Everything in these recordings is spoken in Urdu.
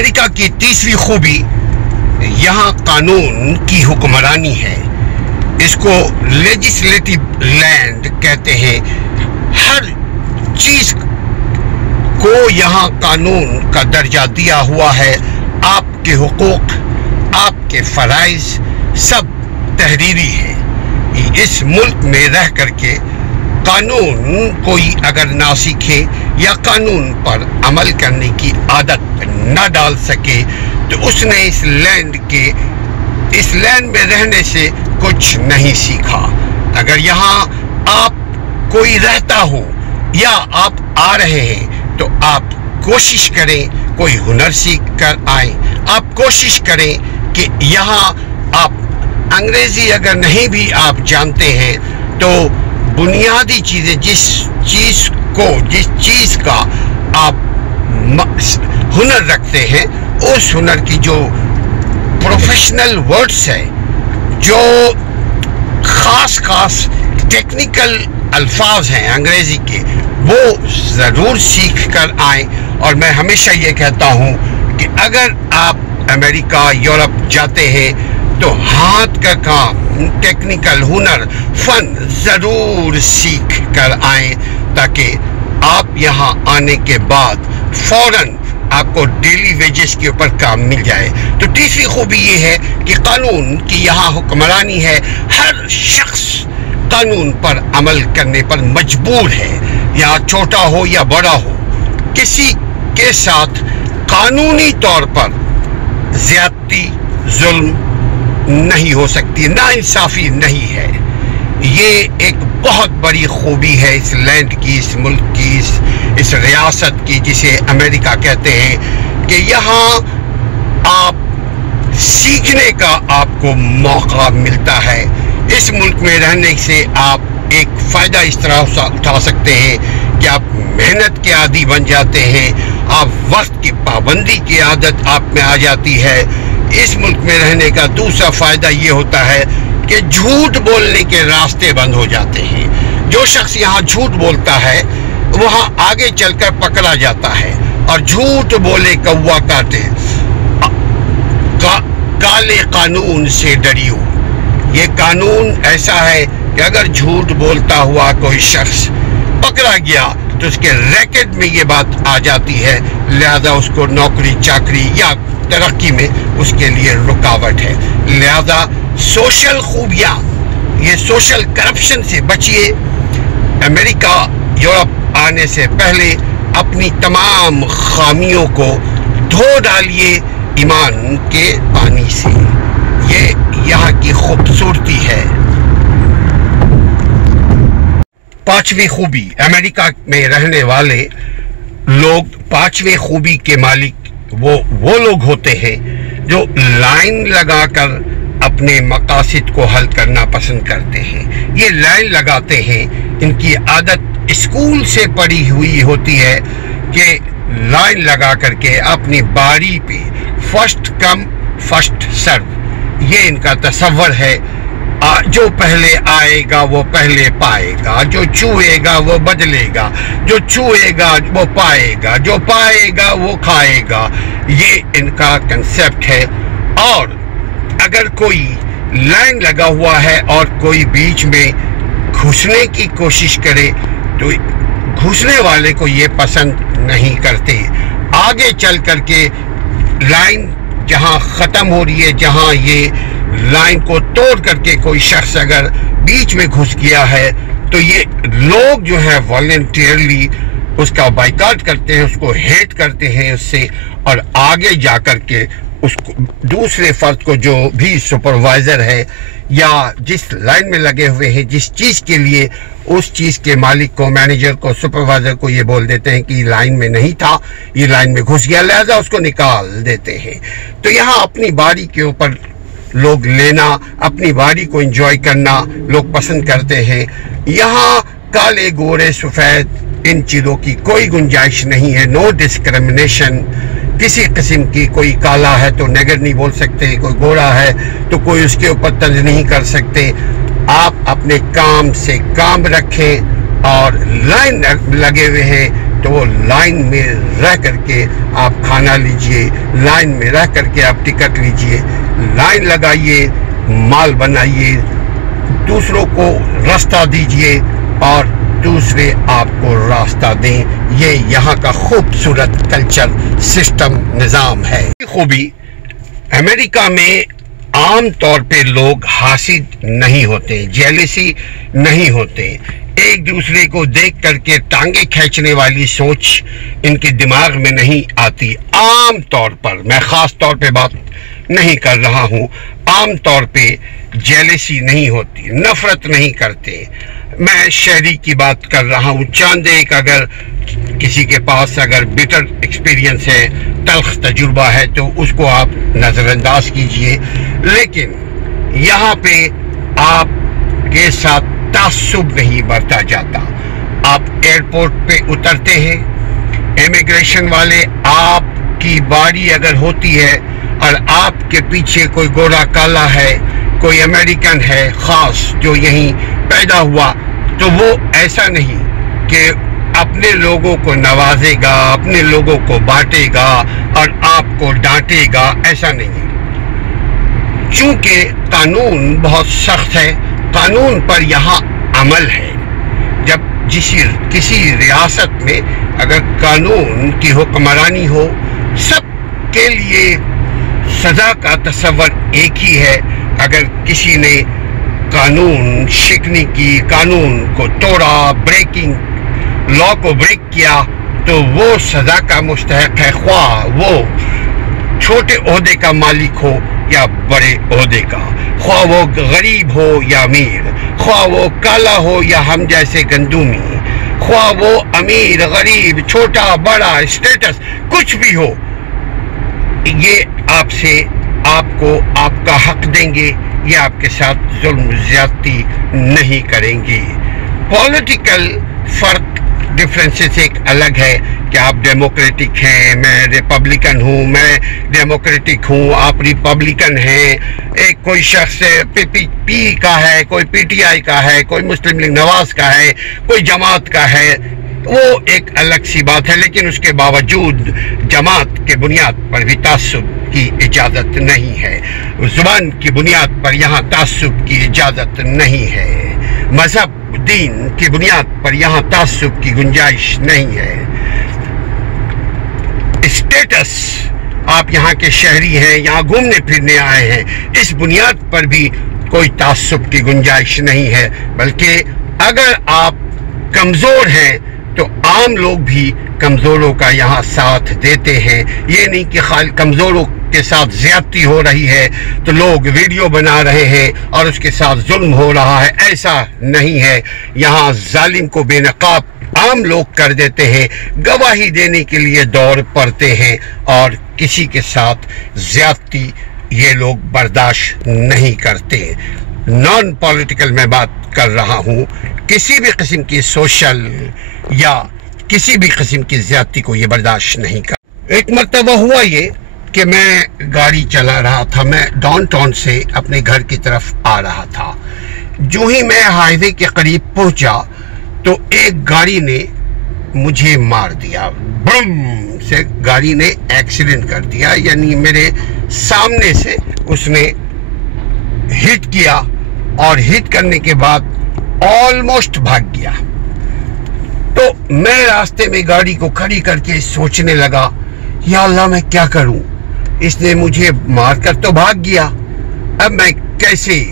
امریکہ کی تیسری خوبی یہاں قانون کی حکمرانی ہے. اس کو لیجسلیٹو لینڈ کہتے ہیں. ہر چیز کو یہاں قانون کا درجہ دیا ہوا ہے. آپ کے حقوق، آپ کے فرائض سب تحریری ہے. اس ملک میں رہ کر کے قانون کوئی اگر نہ سیکھے یا قانون پر عمل کرنے کی عادت نہ ڈال سکے تو اس نے اس لینڈ میں رہنے سے کچھ نہیں سیکھا. اگر یہاں آپ کوئی رہتا ہو یا آپ آ رہے ہیں تو آپ کوشش کریں کوئی ہنر سیکھ کر آئیں. آپ کوشش کریں کہ یہاں آپ انگریزی اگر نہیں بھی آپ جانتے ہیں تو بنیادی چیزیں جس چیز کا آپ ہنر رکھتے ہیں اس ہنر کی جو پروفیشنل ورڈز ہیں، جو خاص ٹیکنیکل الفاظ ہیں انگریزی کے، وہ ضرور سیکھ کر آئیں. اور میں ہمیشہ یہ کہتا ہوں کہ اگر آپ امریکہ، یورپ جاتے ہیں تو ہاتھ کا کام، ٹیکنیکل ہنر، فن ضرور سیکھ کر آئیں تاکہ آپ یہاں آنے کے بعد فوراً آپ کو ڈیلی ویجز کے اوپر کام مل جائے. تو تیسری خوبی یہ ہے کہ قانون کی یہاں حکمرانی ہے. ہر شخص قانون پر عمل کرنے پر مجبور ہے، یا چھوٹا ہو یا بڑا ہو. کسی کے ساتھ قانونی طور پر زیادتی، ظلم نہیں ہو سکتی، ناانصافی نہیں ہے. یہ ایک بہت بڑی خوبی ہے اس لینڈ کی، اس ملک کی، اس ریاست کی جسے امریکہ کہتے ہیں، کہ یہاں آپ سیکھنے کا آپ کو موقع ملتا ہے. اس ملک میں رہنے سے آپ ایک فائدہ اس طرح اٹھا سکتے ہیں کہ آپ محنت کے عادی بن جاتے ہیں. آپ وقت کی پابندی کی عادت آپ میں آ جاتی ہے. اس ملک میں رہنے کا دوسرا فائدہ یہ ہوتا ہے کہ جھوٹ بولنے کے راستے بند ہو جاتے ہیں. جو شخص یہاں جھوٹ بولتا ہے وہاں آگے چل کر پکڑا جاتا ہے. اور جھوٹ بولے کوا کاٹے، کالے قانون سے ڈریو. یہ قانون ایسا ہے کہ اگر جھوٹ بولتا ہوا کوئی شخص پکڑا گیا تو اس کے ریکٹ میں یہ بات آ جاتی ہے، لہذا اس کو نوکری چاکری یا ترقی میں اس کے لیے رکاوٹ ہے. لہذا سوشل خوبیاں، یہ سوشل کرپشن سے بچیے. امریکہ، یورپ آنے سے پہلے اپنی تمام خامیوں کو دھو ڈالیے ایمان کے پانی سے. یہ یہاں کی خوبصورتی ہے. پانچویں خوبی، امریکہ میں رہنے والے لوگ پانچویں خوبی کے مالک وہ لوگ ہوتے ہیں جو لائن لگا کر اپنے مقاصد کو حل کرنا پسند کرتے ہیں. یہ لائن لگاتے ہیں، ان کی عادت اسکول سے پڑھی ہوئی ہوتی ہے کہ لائن لگا کر کے اپنی باری پہ فرسٹ کم فرسٹ سرو. یہ ان کا تصور ہے. جو پہلے آئے گا وہ پہلے پائے گا، جو چوئے گا وہ بدلے گا، جو چوئے گا وہ پائے گا، جو پائے گا وہ کھائے گا. یہ ان کا کنسیپٹ ہے. اور اگر کوئی لائن لگا ہوا ہے اور کوئی بیچ میں گھسنے کی کوشش کرے تو گھسنے والے کو یہ پسند نہیں کرتے. آگے چل کر کے لائن جہاں ختم ہو رہی ہے، جہاں یہ لائن کو توڑ کر کے کوئی شخص اگر بیچ میں گھس گیا ہے تو یہ لوگ جو ہے والنٹیئرلی اس کا بائیکاٹ کرتے ہیں، اس کو ہیٹ کرتے ہیں اس سے، اور آگے جا کر کے اس کو دوسرے فرد کو جو بھی سپروائزر ہے یا جس لائن میں لگے ہوئے ہیں، جس چیز کے لیے اس چیز کے مالک کو، مینیجر کو، سپروائزر کو یہ بول دیتے ہیں کہ یہ لائن میں نہیں تھا، یہ لائن میں گھس گیا، لہذا اس کو نکال دیتے ہیں. تو یہاں اپنی باری کے اوپر لوگ لینا، اپنی باری کو انجوائے کرنا لوگ پسند کرتے ہیں. یہاں کالے، گورے، سفید ان چیزوں کی کوئی گنجائش نہیں ہے. نو ڈسکرمنیشن کسی قسم کی. کوئی کالا ہے تو نیگر نہیں بول سکتے، کوئی گورا ہے تو کوئی اس کے اوپر طنز نہیں کر سکتے. آپ اپنے کام سے کام رکھیں اور لائن لگے ہوئے ہیں تو وہ لائن میں رہ کر کے آپ کھانا لیجئے، لائن میں رہ کر کے آپ ٹکٹ لیجئے، لائن لگائیے، مال بنائیے، دوسروں کو راستہ دیجئے اور دوسرے آپ کو راستہ دیں۔ یہ یہاں کا خوبصورت کلچر، سسٹم، نظام ہے۔ خوبی امریکہ میں عام طور پہ لوگ حاسد نہیں ہوتے، جیلسی نہیں ہوتے، ایک دوسرے کو دیکھ کر کے ٹانگیں کھینچنے والی سوچ ان کے دماغ میں نہیں آتی۔ عام طور پر، میں خاص طور پہ بات نہیں کر رہا ہوں، عام طور پہ جیلسی نہیں ہوتی، نفرت نہیں کرتے۔ میں شہری کی بات کر رہا ہوں، چاند ایک اگر کسی کے پاس اگر بیٹر ایکسپیرینس ہے، تلخ تجربہ ہے، تو اس کو آپ نظر انداز کیجئے، لیکن یہاں پہ آپ کے ساتھ تعصب نہیں برتا جاتا۔ آپ ایئرپورٹ پہ اترتے ہیں، امیگریشن والے آپ کی باری اگر ہوتی ہے اور آپ کے پیچھے کوئی گورا کالا ہے، کوئی امریکن ہے خاص جو یہیں پیدا ہوا، تو وہ ایسا نہیں کہ اپنے لوگوں کو نوازے گا، اپنے لوگوں کو بانٹے گا اور آپ کو ڈانٹے گا، ایسا نہیں۔ چونکہ قانون بہت سخت ہے، قانون پر یہاں عمل ہے۔ جب کسی ریاست میں اگر قانون کی حکمرانی ہو، سب کے لیے سزا کا تصور ایک ہی ہے۔ اگر کسی نے قانون شکنی کی، قانون کو توڑا، بریکنگ لا کو بریک کیا، تو وہ سزا کا مستحق ہے، خواہ وہ چھوٹے عہدے کا مالک ہو یا بڑے عہدے کا، خواہ وہ غریب ہو یا امیر، خواہ وہ کالا ہو یا ہم جیسے گندومی، خواہ وہ امیر غریب، چھوٹا بڑا، اسٹیٹس کچھ بھی ہو، یہ آپ کو آپ کا حق دیں گے، یہ آپ کے ساتھ ظلم زیادتی نہیں کریں گے۔ پولیٹیکل فرق ڈفرینسز ایک الگ ہے کہ آپ ڈیموکریٹک ہیں، میں ریپبلکن ہوں، میں ڈیموکریٹک ہوں، آپ ریپبلکن ہیں، ایک کوئی شخص پی کا ہے، کوئی پی ٹی آئی کا ہے، کوئی مسلم لیگ نواز کا ہے، کوئی جماعت کا ہے، وہ ایک الگ سی بات ہے، لیکن اس کے باوجود جماعت کے بنیاد پر بھی تعصب کی اجازت نہیں ہے، زبان کی بنیاد پر یہاں تعصب کی اجازت نہیں ہے، مذہب دین کی بنیاد پر یہاں تعصب کی گنجائش نہیں ہے، اسٹیٹس آپ یہاں کے شہری ہیں، یہاں گھومنے پھرنے آئے ہیں، اس بنیاد پر بھی کوئی تعصب کی گنجائش نہیں ہے، بلکہ اگر آپ کمزور ہیں تو عام لوگ بھی کمزوروں کا یہاں ساتھ دیتے ہیں۔ یہ نہیں کہ کمزوروں کے ساتھ زیادتی ہو رہی ہے تو لوگ ویڈیو بنا رہے ہیں اور اس کے ساتھ ظلم ہو رہا ہے، ایسا نہیں ہے۔ یہاں ظالم کو بے نقاب عام لوگ کر دیتے ہیں، گواہی دینے کے لیے دوڑ پڑتے ہیں، اور کسی کے ساتھ زیادتی یہ لوگ برداشت نہیں کرتے۔ نان پولیٹیکل میں بات کر رہا ہوں، کسی بھی قسم کی سوشل یا کسی بھی قسم کی زیادتی کو یہ برداشت نہیں کر۔ ایک مرتبہ ہوا یہ کہ میں گاڑی چلا رہا تھا، میں ڈاؤن ٹاؤن سے اپنے گھر کی طرف آ رہا تھا، جو ہی میں ہائی وے کے قریب پہنچا تو ایک گاڑی نے مجھے مار دیا، بم سے گاڑی نے ایکسیڈنٹ کر دیا، یعنی میرے سامنے سے اس نے ہٹ کیا، اور ہٹ کرنے کے بعد آلموسٹ بھاگ گیا۔ تو میں راستے میں گاڑی کو کھڑی کر کے سوچنے لگا، یا اللہ میں کیا کروں، اس نے مجھے مار کر تو بھاگ گیا، اب میں کیسے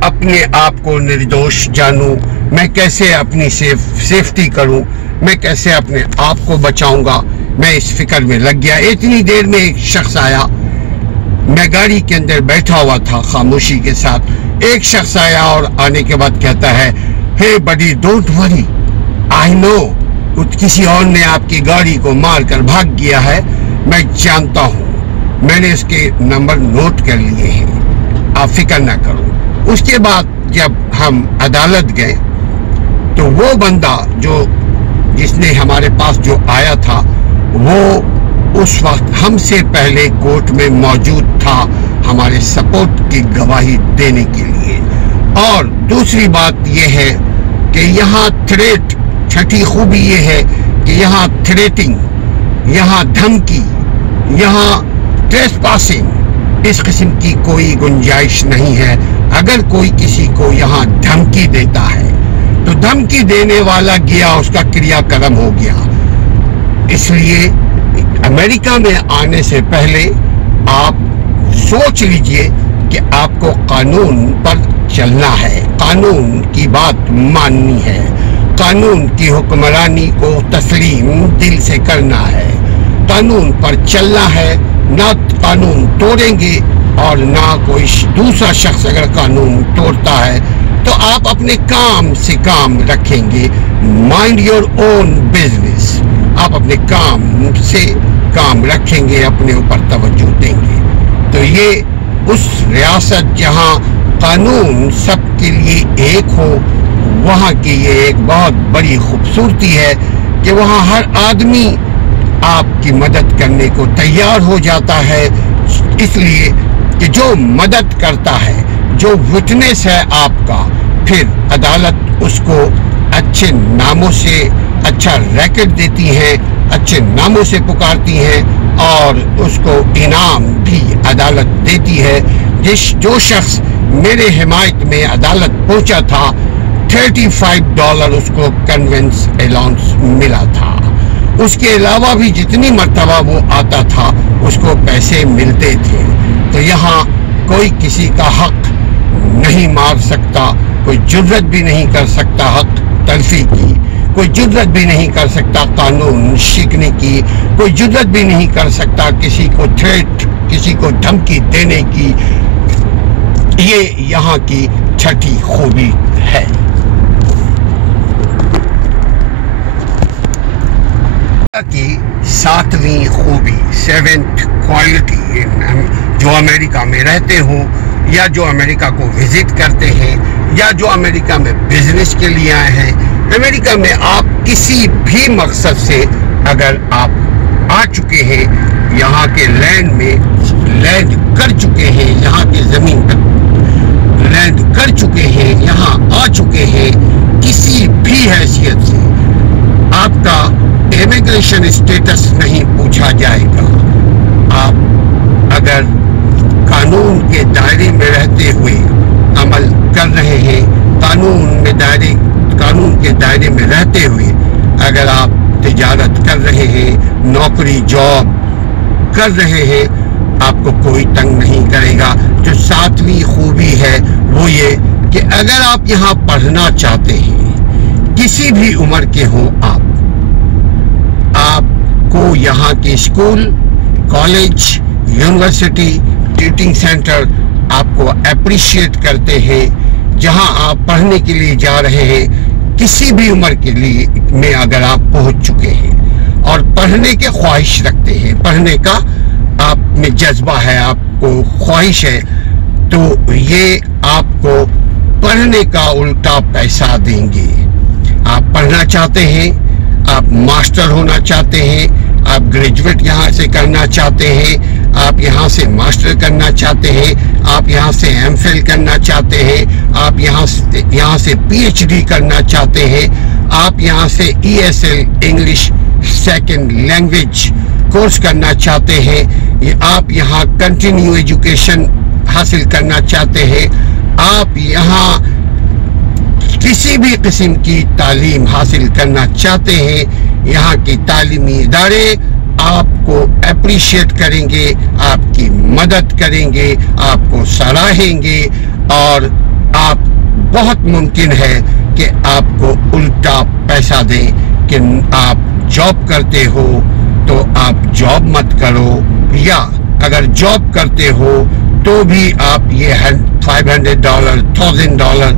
اپنے آپ کو نردوش جانوں، میں کیسے اپنی سیفٹی کروں، میں کیسے اپنے آپ کو بچاؤں گا، میں اس فکر میں لگ گیا۔ اتنی دیر میں ایک شخص آیا، میں گاڑی کے اندر بیٹھا ہوا تھا خاموشی کے ساتھ، ایک شخص آیا اور آنے کے بعد کہتا ہے، hey buddy don't worry I know کسی اور نے آپ کی گاڑی کو مار کر بھاگ گیا ہے، میں جانتا ہوں، میں نے اس کے نمبر نوٹ کر لیے ہیں، آپ فکر نہ کرو۔ اس کے بعد جب ہم عدالت گئے تو وہ بندہ جس نے ہمارے پاس جو آیا تھا، وہ اس وقت ہم سے پہلے کورٹ میں موجود تھا ہمارے سپورٹ کی گواہی دینے کے لیے۔ اور دوسری بات یہ ہے کہ یہاں چھٹی خوبی یہ ہے کہ یہاں تھریٹنگ، یہاں دھمکی، یہاں ٹریس پاسنگ، اس قسم کی کوئی گنجائش نہیں ہے۔ اگر کوئی کسی کو یہاں دھمکی دیتا ہے تو دھمکی دینے والا گیا، اس کا کریا کرم ہو گیا۔ اس لیے امریکہ میں آنے سے پہلے آپ سوچ لیجئے کہ آپ کو قانون پر چلنا ہے، قانون کی بات ماننی ہے، قانون کی حکمرانی کو تسلیم دل سے کرنا ہے، قانون پر چلنا ہے، نہ قانون توڑیں گے اور نہ کوئی دوسرا شخص اگر قانون توڑتا ہے تو آپ اپنے کام سے کام رکھیں گے۔ مائنڈ یور اون بزنس، آپ اپنے کام سے کام رکھیں گے، اپنے اوپر توجہ دیں گے۔ تو یہ اس ریاست جہاں قانون سب کے لیے ایک ہو، وہاں کی یہ ایک بہت بڑی خوبصورتی ہے کہ وہاں ہر آدمی آپ کی مدد کرنے کو تیار ہو جاتا ہے، اس لیے کہ جو مدد کرتا ہے، جو وٹنس ہے آپ کا، پھر عدالت اس کو اچھے ناموں سے اچھا ریکارڈ دیتی ہے، اچھے ناموں سے پکارتی ہیں اور اس کو انعام بھی عدالت دیتی ہے۔ جو شخص میرے حمایت میں عدالت پہنچا تھا، $35 اس کو کنوینس الاؤنس ملا تھا۔ اس کے علاوہ بھی جتنی مرتبہ وہ آتا تھا اس کو پیسے ملتے تھے۔ تو یہاں کوئی کسی کا حق نہیں مار سکتا، کوئی جرت بھی نہیں کر سکتا حق تلفی کی، کوئی جرت بھی نہیں کر سکتا قانون شکنی کی، کوئی جرت بھی نہیں کر سکتا کسی کو تھریٹ، کسی کو دھمکی دینے کی۔ یہ یہاں کی چھٹی خوبی ہے۔ کی ساتویں خوبی، سیونتھ کوالٹی، جو امریکہ میں رہتے ہوں یا جو امریکہ کو وزٹ کرتے ہیں یا جو امریکہ میں بزنس کے لیے آئے ہیں، امریکہ میں آپ کسی بھی مقصد سے اگر آپ آ چکے ہیں، یہاں کے لینڈ میں لینڈ کر چکے ہیں، یہاں کے زمین پر لینڈ کر چکے ہیں، یہاں آ چکے ہیں، کسی بھی حیثیت سے آپ کا امیگریشن اسٹیٹس نہیں پوچھا جائے گا۔ آپ اگر قانون کے دائرے میں رہتے ہوئے عمل کر رہے ہیں، قانون کے دائرے میں رہتے ہوئے اگر آپ تجارت کر رہے ہیں، نوکری جاب کر رہے ہیں، آپ کو کوئی تنگ نہیں کرے گا۔ جو ساتویں خوبی ہے وہ یہ کہ اگر آپ یہاں پڑھنا چاہتے ہیں، کسی بھی عمر کے ہوں آپ کو یہاں کے school, college, university, teaching centre آپ کو اپریشیٹ کرتے ہیں۔ جہاں آپ پڑھنے کے لیے جا رہے ہیں، کسی بھی عمر کے لیے میں اگر آپ پہنچ چکے ہیں اور پڑھنے کے خواہش رکھتے ہیں، پڑھنے کا آپ میں جذبہ ہے، آپ کو خواہش ہے، تو یہ آپ کو پڑھنے کا الٹا پیسہ دیں گے۔ آپ پڑھنا چاہتے ہیں، آپ ماسٹر ہونا چاہتے ہیں، آپ گریجویٹ یہاں سے کرنا چاہتے ہیں، آپ یہاں سے ماسٹر کرنا چاہتے ہیں، آپ یہاں سے ایم فل کرنا چاہتے ہیں، آپ یہاں سے پی ایچ ڈی کرنا چاہتے ہیں، آپ یہاں سے ESL English second language course کرنا چاہتے ہیں، آپ یہاں کنٹینیو ایجوکیشن حاصل کرنا چاہتے ہیں، آپ یہاں کسی بھی قسم کی تعلیم حاصل کرنا چاہتے ہیں، یہاں کی تعلیمی ادارے آپ کو اپریشیٹ کریں گے، آپ کی مدد کریں گے، آپ کو سراہیں گے، اور آپ بہت ممکن ہے کہ آپ کو الٹا پیسہ دیں کہ آپ جاب کرتے ہو تو آپ جاب مت کرو، یا اگر جاب کرتے ہو تو بھی آپ یہ $500 $1000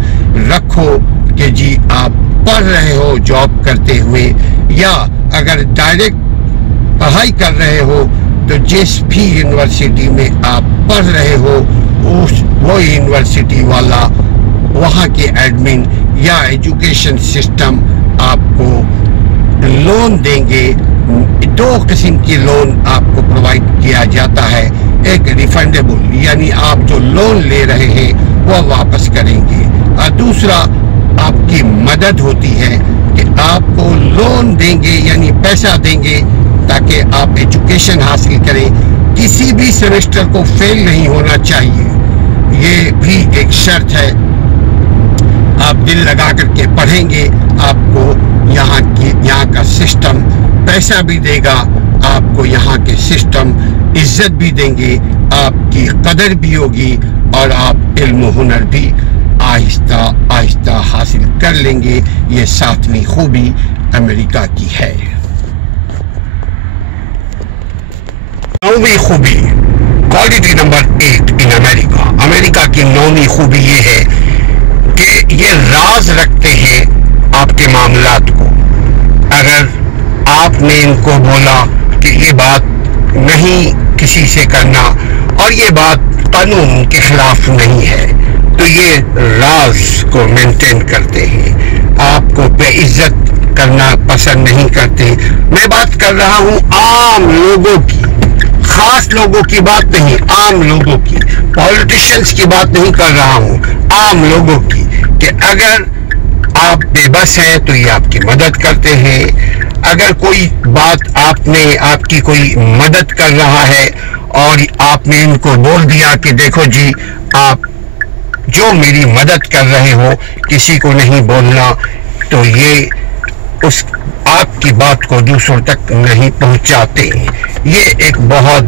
رکھو کہ جی آپ پڑھ رہے ہو جاب کرتے ہوئے، یا اگر ڈائریکٹ پڑھائی کر رہے ہو تو جس بھی یونیورسٹی میں آپ پڑھ رہے ہو وہ یونیورسٹی والا، وہاں کے ایڈمن یا ایجوکیشن سسٹم آپ کو لون دیں گے۔ دو قسم کی لون آپ کو پرووائڈ کیا جاتا ہے، ایک ریفنڈیبل یعنی آپ جو لون لے رہے ہیں وہ واپس کریں گے، اور دوسرا آپ کی مدد ہوتی ہے کہ آپ کو لون دیں گے یعنی پیسہ دیں گے تاکہ آپ ایجوکیشن حاصل کریں. کسی بھی سیمسٹر کو فیل نہیں ہونا چاہیے، یہ بھی ایک شرط ہے. آپ دل لگا کر کے پڑھیں گے، آپ کو یہاں کا سسٹم پیسہ بھی دے گا، آپ کو یہاں کے سسٹم عزت بھی دیں گے، آپ کی قدر بھی ہوگی اور آپ علم و ہنر بھی آہستہ آہستہ حاصل کر لیں گے. یہ 7ویں خوبی امریکہ کی ہے. 9ویں خوبی، کوالٹی نمبر 8 ان امریکہ. امریکہ کی 9ویں خوبی یہ ہے کہ یہ راز رکھتے ہیں آپ کے معاملات کو. اگر آپ نے ان کو بولا کہ یہ بات نہیں کسی سے کرنا اور یہ بات قانون کے خلاف نہیں ہے، تو یہ راز کو مینٹین کرتے ہیں. آپ کو بے عزت کرنا پسند نہیں کرتے. میں بات کر رہا ہوں عام لوگوں کی، خاص لوگوں کی بات نہیں، عام لوگوں کی. پولیٹیشنز کی بات نہیں کر رہا ہوں، عام لوگوں کی. کہ اگر آپ بے بس ہیں تو یہ آپ کی مدد کرتے ہیں. اگر کوئی بات آپ کی کوئی مدد کر رہا ہے اور آپ نے ان کو بول دیا کہ دیکھو جی آپ جو میری مدد کر رہے ہو کسی کو نہیں بولنا، تو یہ آپ کی بات کو دوسروں تک نہیں پہنچاتے. یہ ایک بہت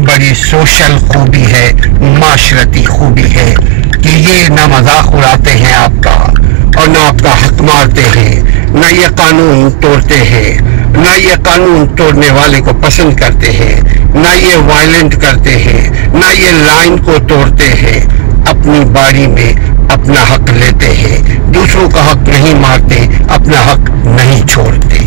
بڑی سوشل خوبی ہے، معاشرتی خوبی ہے کہ یہ نہ مذاق اڑاتے ہیں آپ کا اور نہ آپ کا حق مارتے ہیں، نہ یہ قانون توڑتے ہیں، نہ یہ قانون توڑنے والے کو پسند کرتے ہیں، نہ یہ وائلنٹ کرتے ہیں، نہ یہ لائن کو توڑتے ہیں. اپنی باری میں اپنا حق لیتے ہیں، دوسروں کا حق نہیں مارتے، اپنا حق نہیں چھوڑتے.